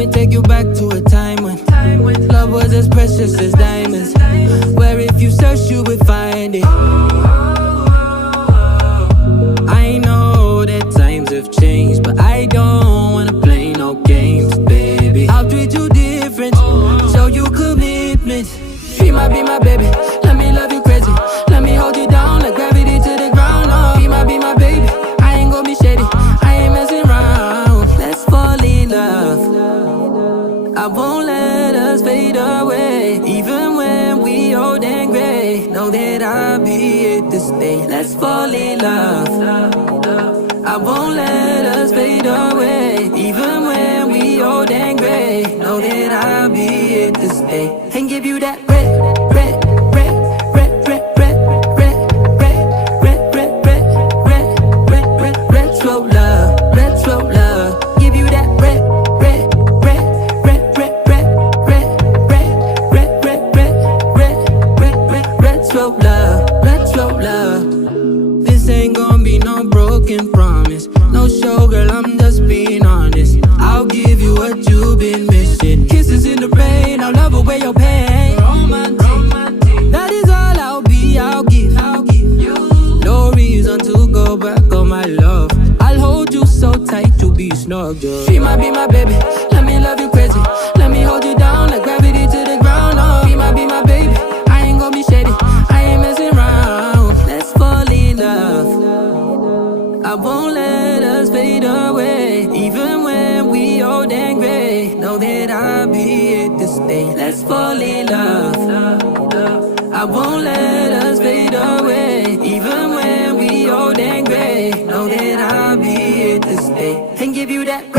me take you back to a time when love was as precious as diamonds, where if you search you would find it. I know that times have changed, but I don't wanna play no games, baby. I'll treat you different, show you commitment. Be my baby, let me love you crazy. Let me hold you down like gravity to the ground. Oh, be my baby, I ain't gon' be shady, I ain't messing around. Let's fall in love, I won't let us fade away. Even when we old and gray, know that I'll be here to stay. Let's fall in love, I won't let us fade away. Even when we old and gray, know that I'll be here to stay. And give you that red, red, red, red, red, red, red, red, red, red, red, red, red, red, red, slow love, red, slow love. Give you that red, red, red, red, red, red, red, red, red, red, red, red, red, red, red, slow love, red, slow love. This ain't gon' be no broken promise, no show, girl, I'm just being honest. I'll give you what you've been missing. Kisses in the rain, I'll love away your pain. Romantic, that is all I'll be, I'll give you. No reason to go back on my love. I'll hold you so tight to be snug, just be my baby, let me love you crazy. Let me hold you down like gravity to the ground. Oh, be my baby, I ain't gon' be shady, I ain't messing around. Let's fall in love, I won't let us fade away. Even when we old and gray, know that I'll be here to stay. Let's fall in love, I won't let us fade away. Even when we old and gray, know that I'll be here to stay. And give you that